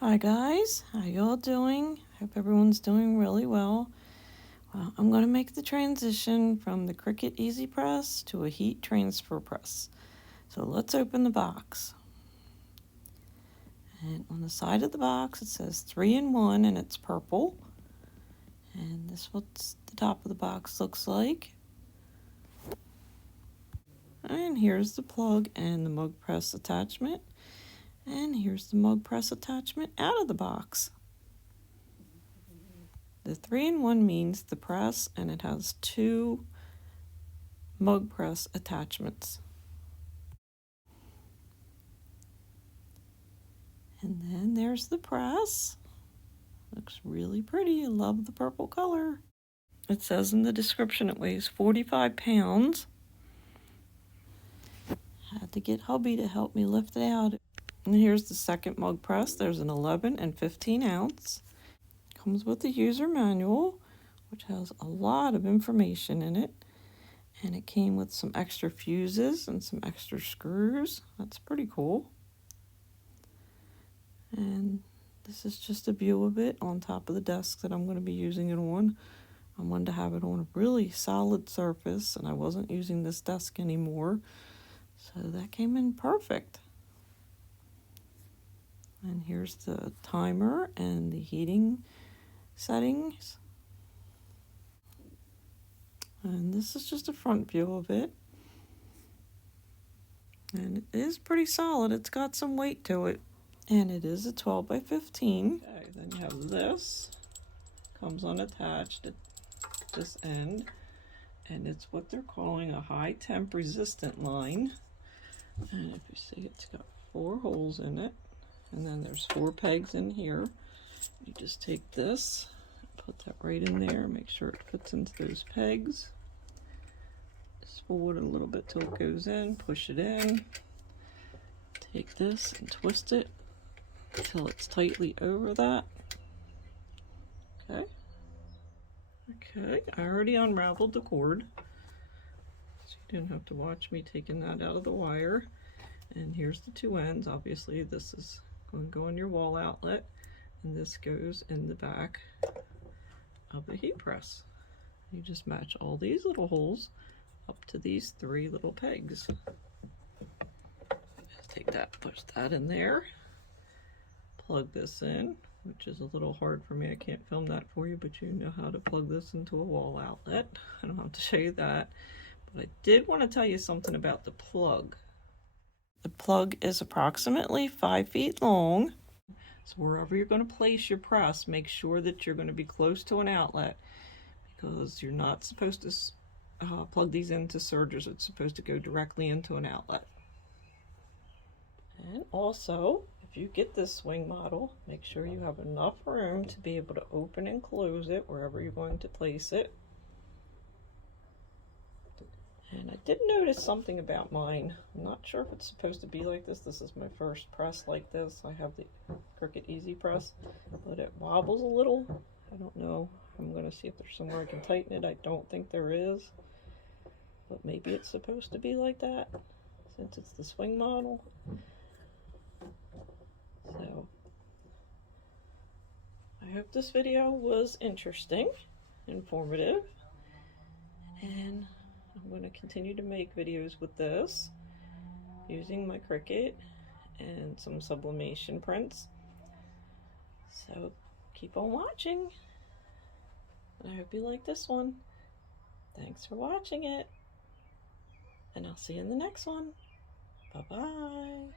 Hi guys, how y'all doing? Hope everyone's doing really well. Well, I'm going to make the transition from the Cricut Easy Press to a heat transfer press. So let's open the box. And on the side of the box it says 3-in-1 and it's purple. And this is what the top of the box looks like. And here's the plug and the mug press attachment. And here's the mug press attachment out of the box. The 3-in-1 means the press, and it has 2 mug press attachments. And then there's the press. Looks really pretty. I love the purple color. It says in the description it weighs 45 pounds. Had to get hubby to help me lift it out. And here's the second mug press. There's an 11 and 15 ounce. Comes with the user manual, which has a lot of information in it. And it came with some extra fuses and some extra screws. That's pretty cool. And this is just a view of it on top of the desk that I'm going to be using it on. I wanted to have it on a really solid surface, and I wasn't using this desk anymore. So that came in perfect. And here's the timer and the heating settings. And this is just a front view of it. And it is pretty solid. It's got some weight to it. And it is a 12 by 15. Okay, then you have this. Comes unattached at this end. And it's what they're calling a high temp resistant line. And if you see, it's got 4 holes in it. And then there's 4 pegs in here. You just take this, put that right in there, make sure it fits into those pegs. Forward a little bit till it goes in, push it in, take this and twist it until it's tightly over that. Okay, I already unraveled the cord, so you didn't have to watch me taking that out of the wire. And here's the 2 ends. Obviously this is going to go in your wall outlet, and this goes in the back of the heat press. You just match all these little holes up to these 3 little pegs. Just take that, push that in there, plug this in, which is a little hard for me. I can't film that for you, but you know how to plug this into a wall outlet. I don't have to show you that, but I did want to tell you something about the plug. The plug is approximately 5 feet long. So wherever you're going to place your press, make sure that you're going to be close to an outlet, because you're not supposed to plug these into sergers. It's supposed to go directly into an outlet. And also, if you get this swing model, make sure you have enough room to be able to open and close it wherever you're going to place it. And I did notice something about mine. I'm not sure if it's supposed to be like this. This is my first press like this. I have the Cricut Easy Press, but it wobbles a little. I don't know. I'm going to see if there's somewhere I can tighten it. I don't think there is. But maybe it's supposed to be like that, since it's the swing model. So, I hope this video was interesting, informative, and I'm going to continue to make videos with this, using my Cricut and some sublimation prints. So, keep on watching, and I hope you like this one. Thanks for watching it. And I'll see you in the next one. Bye-bye.